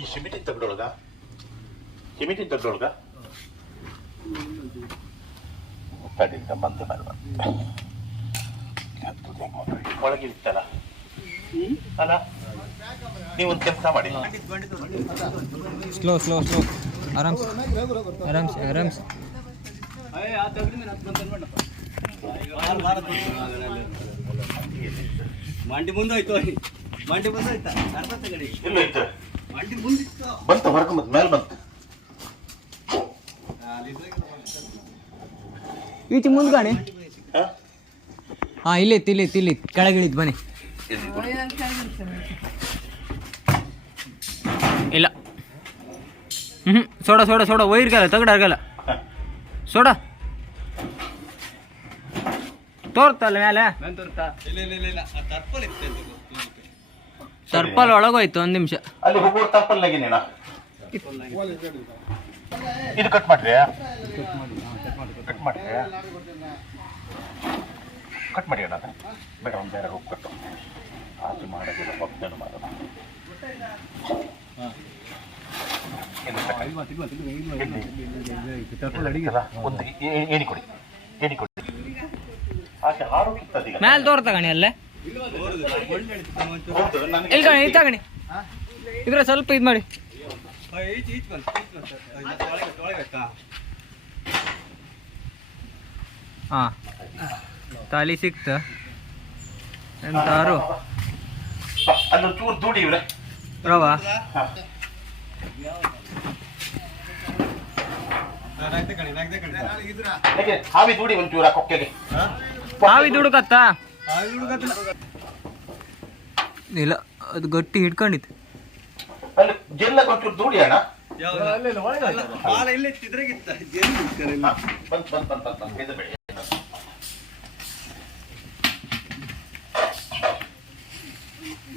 ಈ ಸಿಮೆಂಟಿನ ತಗಡೊಳಗ ಸಿಮೆಂಟಿನ ತಗಡೊಳಗ ತಡಿಂದ ಬಂದ ಮೇಲೆ ಒಳಗಿರ್ತಲ್ಲ ಅಲ್ಲ ನೀವೊಂದು ಕೆಲಸ ಮಾಡಿ ಸ್ಲೋ ಸ್ಲೋ ಸ್ಲೋ ಆರಾಮ್ಸ್ ಆರಾಮ್ಸ್ ಆರಾಮ್ಸ್ ಮಂಡಿ ಮುಂದೋಯ್ತು ಮಂಡಿ ಮುಂದೋಯ್ತಾ ಅರ್ಧ ತಗಡಿ ಇಲ್ಲ ಐತೆ ಮಂಡಿ ಮುಂದಿತ್ತು ಬಂತ ಹೊರಗೆ ಮತ್ತೆ ಮೇಲೆ ಬಂತು ಈಚೆ ಮುಂದೆ ಗಾಣಿ ಹಾಂ ಇಲ್ಲಿತ್ತು ಇಲ್ಲಿತ್ತು ಇಲ್ಲಿತ್ತು ಕೆಳಗಿಳಿತು ಬನ್ನಿ ಇಲ್ಲ ಸೋಡಾ ಸೋಡಾ ಸೋಡಾ ಒಯ್ರಿಗಲ್ಲ ತಗಡಾಗಲ್ಲ ಸೋಡಾ ತೋರ್ತಲ್ಲ ಮೇಲೆ ಟರ್ಪಲ್ ಒಳಗೋಯ್ತು ಒಂದು ನಿಮಿಷ ಅಲ್ಲಿ ಹೋಗುವ ತಪ್ಪಲ್ಲಾಗಿ ನೀನ ಇದು ಕಟ್ ಮಾಡ್ರಿ ಕಟ್ ಮಾಡಿ ಕಟ್ ಮಾಡಿ ಅಣ್ಣ ಬೇಡ ಒಂದು ಬೇರೆ ಹೋಗಿ ಕಟ್ಟು ಆಚೆ ಮಾಡೋದಿಲ್ಲ ಪಕ್ಕದನ್ನು ಮಾಡೋದು ಒಂದು ಏಣಿ ಕೊಡಿ ಏಣಿ ಕೊಡಿ ಆಚೆ ಹಾರು ಕಿತ್ತದೀಗ ಮ್ಯಾಲೆ ತೋರ್ ತಗಣಿ ಅಲ್ಲೇ ಇಲ್ಲಿ ಕಣಿ ಇದು ತಗಣಿ ಇದ್ರ ಸ್ವಲ್ಪ ಇದು ಮಾಡಿ ಹಾಂ ತಾಲಿ ಸಿಕ್ತ ಎಂತಾರು ಅಲ್ಲೊಂದು ಚೂರು ದುಡಿ ಇವ್ರೆ ರವಾ ಹಾವಿ ದುಡಿ ಒಂಚೂರ ಕೊಕ್ಕೆಗೆ ಹಾವಿ ದುಡುಕತ್ತ ಇಲ್ಲ ಅದು ಗಟ್ಟಿ ಹಿಡ್ಕೊಂಡಿತ್ತು ಅಲ್ಲಿ ಜೆಲ್ಲ ಒಂಚೂರು ದುಡಿ ಅಣ್ಣ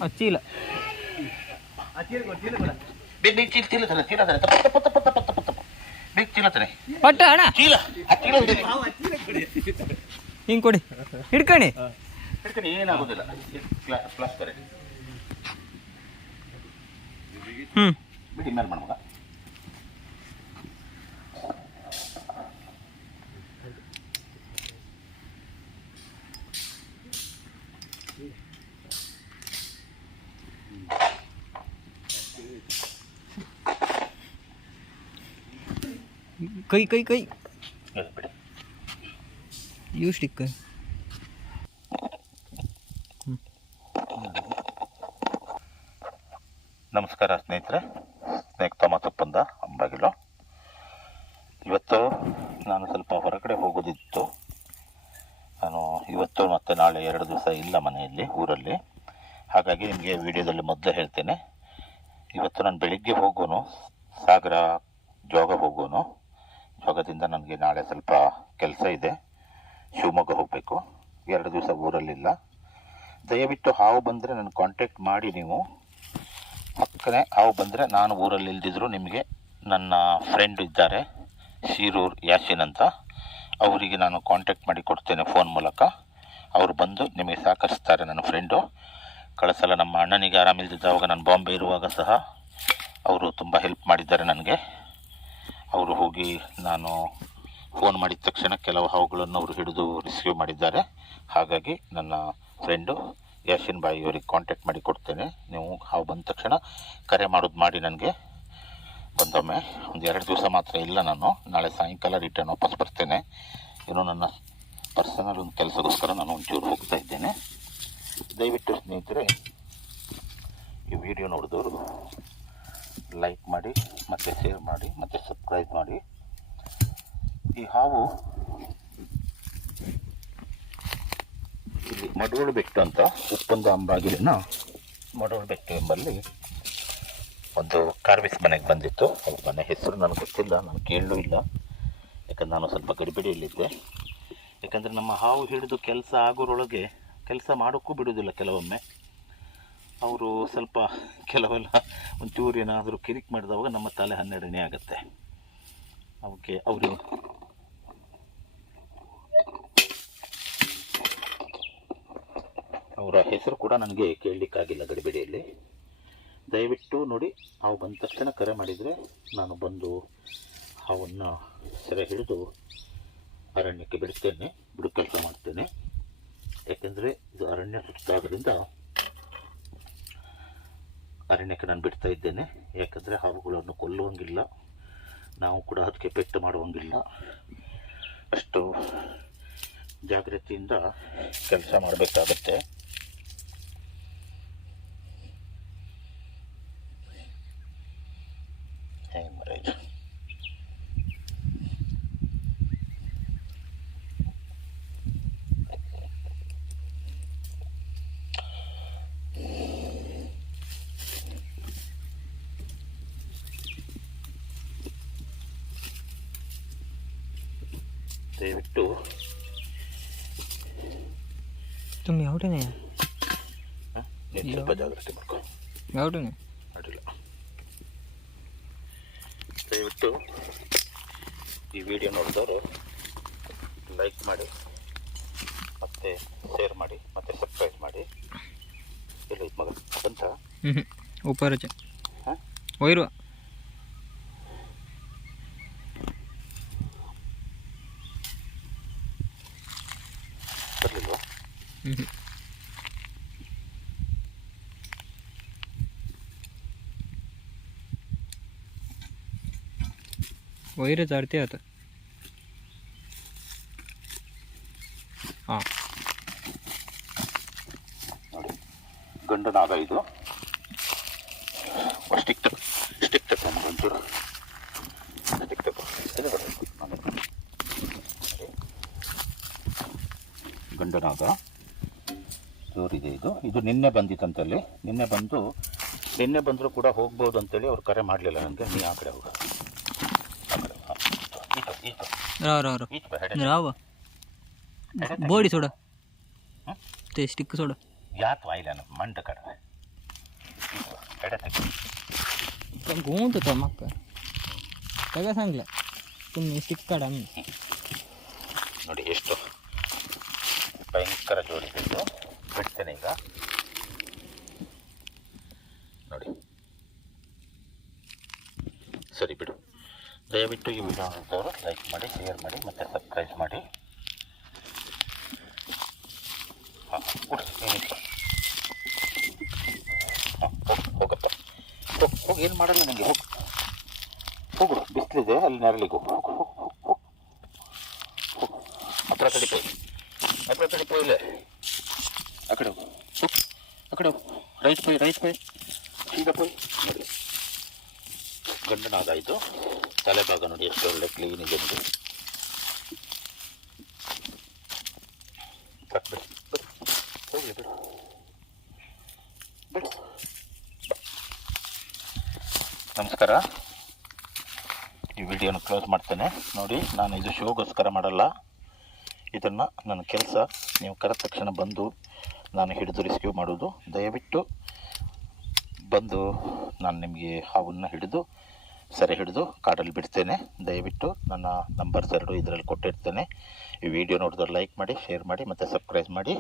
ಹಚ್ಚಿಲ್ಲ ಪಟ್ಟ ಅಣ್ಣ ಹಿಂಗೆ ಕೊಡಿ ಹಿಡ್ಕಣಿ ಏನಾಗುದಿಲ್ಲ ಬಿಡಿ ಮೇಲೆ ಮಾಡ್ಮಗ ಕೈ ಕೈ ಕೈ ಬಿಡಿ ಯೂ ಸ್ಟಿಕ್ ನಮಸ್ಕಾರ ಸ್ನೇಹಿತರೆ, ಸ್ನೇಹಿತ ಮಾತಪ್ಪಂದ ಅಂಬಾಗಿಲು. ಇವತ್ತು ನಾನು ಸ್ವಲ್ಪ ಹೊರಗಡೆ ಹೋಗೋದಿತ್ತು. ನಾನು ಇವತ್ತು ಮತ್ತು ನಾಳೆ 2 ದಿವಸ ಇಲ್ಲ ಮನೆಯಲ್ಲಿ, ಊರಲ್ಲಿ. ಹಾಗಾಗಿ ನಿಮಗೆ ವಿಡಿಯೋದಲ್ಲಿ ಮೊದಲೇ ಹೇಳ್ತೇನೆ, ಇವತ್ತು ನಾನು ಬೆಳಿಗ್ಗೆ ಹೋಗೋನು, ಸಾಗರ ಜೋಗ ಹೋಗೋನು. ಜೋಗದಿಂದ ನನಗೆ ನಾಳೆ ಸ್ವಲ್ಪ ಕೆಲಸ ಇದೆ, ಶಿವಮೊಗ್ಗ ಹೋಗಬೇಕು. 2 ದಿವಸ ಊರಲ್ಲಿಲ್ಲ. ದಯವಿಟ್ಟು ಹಾವು ಬಂದರೆ ನನಗೆ ಕಾಂಟ್ಯಾಕ್ಟ್ ಮಾಡಿ. ನೀವು ಪಕ್ಕನೆ ಹಾವು ಬಂದರೆ, ನಾನು ಊರಲ್ಲಿ ಇಲ್ದಿದ್ರು ನಿಮಗೆ ನನ್ನ ಫ್ರೆಂಡ್ ಇದ್ದಾರೆ ಶಿರೂರ್ ಯಾಸಿನ್ ಅಂತ, ಅವರಿಗೆ ನಾನು ಕಾಂಟ್ಯಾಕ್ಟ್ ಮಾಡಿ ಕೊಡ್ತೇನೆ ಫೋನ್ ಮೂಲಕ. ಅವರು ಬಂದು ನಿಮಗೆ ಸಹಕರಿಸ್ತಾರೆ. ನನ್ನ ಫ್ರೆಂಡು ಕಳಿಸಲ್ಲ. ನಮ್ಮ ಅಣ್ಣನಿಗೆ ಆರಾಮಿಲ್ದಿದ್ದಾಗ ನಾನು ಬಾಂಬೆ ಇರುವಾಗ ಸಹ ಅವರು ತುಂಬ ಹೆಲ್ಪ್ ಮಾಡಿದ್ದಾರೆ ನನಗೆ. ಅವರು ಹೋಗಿ ನಾನು ಫೋನ್ ಮಾಡಿದ ತಕ್ಷಣ ಕೆಲವು ಹಾವುಗಳನ್ನು ಅವರು ಹಿಡಿದು ರಿಸೀವ್ ಮಾಡಿದ್ದಾರೆ. ಹಾಗಾಗಿ ನನ್ನ ಫ್ರೆಂಡು ಯಾಸಿನ್ ಬಾಯಿ ಅವರಿಗೆ ಕಾಂಟ್ಯಾಕ್ಟ್ ಮಾಡಿ ಕೊಡ್ತೇನೆ. ನೀವು ಹಾವು ಬಂದ ತಕ್ಷಣ ಕರೆ ಮಾಡೋದು ಮಾಡಿ ನನಗೆ. ಬಂದೊಮ್ಮೆ ಒಂದು 2 ದಿವಸ ಮಾತ್ರ ಇಲ್ಲ, ನಾನು ನಾಳೆ ಸಾಯಂಕಾಲ ರಿಟರ್ನ್ ವಾಪಸ್ ಬರ್ತೇನೆ. ಏನೋ ನನ್ನ ಪರ್ಸನಲ್ ಒಂದು ಕೆಲಸಕ್ಕೋಸ್ಕರ ನಾನು ಒಂಚೂರು ಹೋಗ್ತಾ ಇದ್ದೇನೆ. ದಯವಿಟ್ಟು ಸ್ನೇಹಿತರೆ, ಈ ವಿಡಿಯೋ ನೋಡಿದವರು ಲೈಕ್ ಮಾಡಿ, ಮತ್ತು ಶೇರ್ ಮಾಡಿ, ಮತ್ತು ಸಬ್ಸ್ಕ್ರೈಬ್ ಮಾಡಿ. ಈ ಹಾವು ಇಲ್ಲಿ ಮಡವಳು ಬೆಟ್ಟು ಅಂತ, ಉಪ್ಪಂದ ಅಂಬಾಗಿಲಿನ ಮಡವಳು ಬೆಟ್ಟು ಎಂಬಲ್ಲಿ ಒಂದು ಕಾರ್ವಿಸ್ ಮನೆಗೆ ಬಂದಿತ್ತು. ಅವ್ರ ಮನೆ ಹೆಸರು ನನಗೆ ಗೊತ್ತಿಲ್ಲ, ನಾನು ಕೇಳಲೂ ಇಲ್ಲ, ಯಾಕಂದ್ರೆ ನಾನು ಸ್ವಲ್ಪ ಗಡಿಬಿಡಿಯಲ್ಲಿದ್ದೆ. ಯಾಕಂದರೆ ನಮ್ಮ ಹಾವು ಹಿಡಿದು ಕೆಲಸ ಆಗೋರೊಳಗೆ ಕೆಲಸ ಮಾಡೋಕ್ಕೂ ಬಿಡೋದಿಲ್ಲ. ಕೆಲವೊಮ್ಮೆ ಅವರು ಸ್ವಲ್ಪ ಕೆಲವೆಲ್ಲ ಒಂಚೂರು ಏನಾದರೂ ಕಿರಿಕ್ ಮಾಡಿದವಾಗ ನಮ್ಮ ತಲೆ 12ನೇ ಆಗುತ್ತೆ. ಅವಕ್ಕೆ ಅವರು ಅವರ ಹೆಸರು ಕೂಡ ನನಗೆ ಕೇಳಲಿಕ್ಕಾಗಿಲ್ಲ ಗಡಿಬಿಡಿಯಲ್ಲಿ. ದಯವಿಟ್ಟು ನೋಡಿ ಹಾವು ಬಂದ ತಕ್ಷಣ ಕರೆ ಮಾಡಿದರೆ ನಾನು ಬಂದು ಹಾವನ್ನು ಸೆರೆ ಹಿಡಿದು ಅರಣ್ಯಕ್ಕೆ ಬಿಡುತ್ತೇನೆ, ಬಿಡು ಕೆಲಸ ಮಾಡ್ತೇನೆ. ಯಾಕೆಂದರೆ ಇದು ಅರಣ್ಯ ಸುತ್ತಾದ್ರಿಂದ ಅರಣ್ಯಕ್ಕೆ ನಾನು ಬಿಡ್ತಾ ಇದ್ದೇನೆ. ಯಾಕಂದರೆ ಹಾವುಗಳನ್ನು ಕೊಲ್ಲುವಂಗಿಲ್ಲ, ನಾವು ಕೂಡ ಅದಕ್ಕೆ ಪೆಟ್ಟು ಮಾಡುವಂಗಿಲ್ಲ. ಅಷ್ಟು ಜಾಗ್ರತೆಯಿಂದ ಕೆಲಸ ಮಾಡಬೇಕಾಗತ್ತೆ. ದಯವಿಟ್ಟು तुम्ही एवढे नाही ನೀನು ಸ್ವಲ್ಪ ಜಾಗ್ರತೆ ಮಾಡ್ಕೊ. एवढे नाही ಅಡ್ಡಿಲ್ಲ. ದಯವಿಟ್ಟು ಈ ವಿಡಿಯೋ ನೋಡಿದವರು ಲೈಕ್ ಮಾಡಿ, ಮತ್ತು ಶೇರ್ ಮಾಡಿ, ಮತ್ತು ಸಬ್ಸ್ಕ್ರೈಬ್ ಮಾಡಿ. ಎಲ್ಲ ಇದು ಮಗ ಬಂತ ऊपरच ಹಾಂ वैरू ಬರಲಿಲ್ವಾ? वैर चढते आता हां ನೋಡಿ ಗಂಡನಾಗ ಇದು. ಸ್ಟಿಕ್ ತಗೋ, ಸ್ಟಿಕ್ ತಗೋ ಒಂಚೂರು, ಸ್ಟಿಕ್ ತಗೋ. ಗಂಡನಾಗ ಜೋರಿದೆ ಇದು. ಇದು ನಿನ್ನೆ ಬಂದಿತ್ತಂತಲ್ಲಿ, ನಿನ್ನೆ ಬಂದರೂ ಕೂಡ ಹೋಗ್ಬೋದು ಅಂತೇಳಿ ಅವ್ರು ಕರೆ ಮಾಡಲಿಲ್ಲ ನನಗೆ. ನೀ ಆ ಕಡೆ ಹೋಗ, ಆ ಕಡೆ ಈತ राव राव राव ಈತ ಹೆಡೆ राव बॉडी सोडा ते स्टिक सोडा ಯಾತ್ ವಾಯಿಲ್ಲ ಮಂಡ ಕಡೆ ಹೆಡೆ ತೆಗಿ. गोंत होता मग सगळं सांगलं तुम्ही स्टिक काढा मी ನೋಡಿ ಎಷ್ಟು ಭಯಂಕರ ಜೋರಿದೆ ಇದು. ಬಿಡ್ತೇನೆ ಈಗ ನೋಡಿ. ಸರಿ ಬಿಡು. ದಯವಿಟ್ಟು ಈ ವಿಡಿಯೋ ನೋಡಿದವರು ಲೈಕ್ ಮಾಡಿ, ಶೇರ್ ಮಾಡಿ, ಮತ್ತು ಸಬ್ಸ್ಕ್ರೈಬ್ ಮಾಡಿ. ಹಾಂ ಕೊಡಿ, ಹಾಂ ಹೋಗಪ್ಪ, ಹೋಗಿ. ಏನು ಮಾಡಲ್ಲ ನನಗೆ, ಹೋಗು. ಬಿಸಿಲಿದೆ ಅಲ್ಲಿ ನೆರಳಿಗೆ ಹೋಗು. ಹತ್ರ ಕಡೆ ಪೋಯಿಲೆ, ಆ ಕಡೆ ಹೋಗು, ಆ ಕಡೆ ಹೋಗು. ರೈಟ್ ಪೋಯ್ ಸೀದಾ ಪೋಯ್. ನೋಡಿ ಗಂಡನಾದಾಯಿತು. ತಲೆ ಭಾಗ ನೋಡಿ ಎಷ್ಟು ಒಳ್ಳೆ ಕ್ಲೀನ್ ಇದೆ ನೋಡಿ. ಹೋಗಿ ಬಿಡು. ನಮಸ್ಕಾರ. ಈ ವಿಡಿಯೋನ ಕ್ಲೋಸ್ ಮಾಡ್ತೇನೆ. ನೋಡಿ, ನಾನು ಇದು ಶೋಗೋಸ್ಕರ ಮಾಡಲ್ಲ, ಇದನ್ನು ನನ್ನ ಕೆಲಸ. ನೀವು ಕರೆದ ತಕ್ಷಣ ಬಂದು ನಾನು ಹಿಡಿದು ರೆಸ್ಕ್ಯೂ ಮಾಡೋದು. ದಯವಿಟ್ಟು ಬಂದು ನಾನು ನಿಮಗೆ ಹಾವನ್ನು ಹಿಡಿದು ಸೆರೆ ಹಿಡಿದು ಕಾಡಲ್ಲಿ ಬಿಡ್ತೇನೆ. ದಯವಿಟ್ಟು ನನ್ನ ನಂಬರ್ಸ್ 2 ಇದರಲ್ಲಿ ಕೊಟ್ಟಿರ್ತೇನೆ. ಈ ವಿಡಿಯೋ ನೋಡಿದ್ರೆ ಲೈಕ್ ಮಾಡಿ, ಶೇರ್ ಮಾಡಿ, ಮತ್ತು ಸಬ್ಸ್ಕ್ರೈಬ್ ಮಾಡಿ.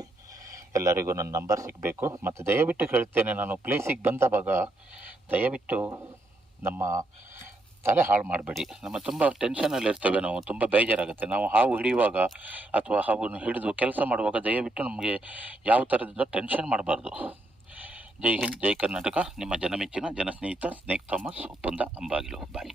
ಎಲ್ಲರಿಗೂ ನನ್ನ ನಂಬರ್ ಸಿಗಬೇಕು. ಮತ್ತು ದಯವಿಟ್ಟು ಹೇಳ್ತೇನೆ, ನಾನು ಪ್ಲೇಸಿಗೆ ಬಂದಾಗ ದಯವಿಟ್ಟು ನಮ್ಮ ತಲೆ ಹಾಳು ಮಾಡಬೇಡಿ. ನಮ್ಮ ತುಂಬ ಟೆನ್ಷನಲ್ಲಿರ್ತೇವೆ, ನಾವು ತುಂಬ ಬೇಜಾರಾಗುತ್ತೆ. ನಾವು ಹಾವು ಹಿಡಿಯುವಾಗ ಅಥವಾ ಹಾವನ್ನು ಹಿಡಿದು ಕೆಲಸ ಮಾಡುವಾಗ ದಯವಿಟ್ಟು ನಮಗೆ ಯಾವ ಥರದಿಂದ ಟೆನ್ಷನ್ ಮಾಡಬಾರ್ದು. ಜೈ ಹಿಂದ್, ಜೈ ಕರ್ನಾಟಕ. ನಿಮ್ಮ ಜನಮೆಚ್ಚಿನ ಜನಸ್ನೇಹಿತ ಸ್ನೇಕ್ ಥಾಮಸ್, ಉಪ್ಪುಂದ, ಅಂಬಾಗಿಲು. ಬಾಯ್.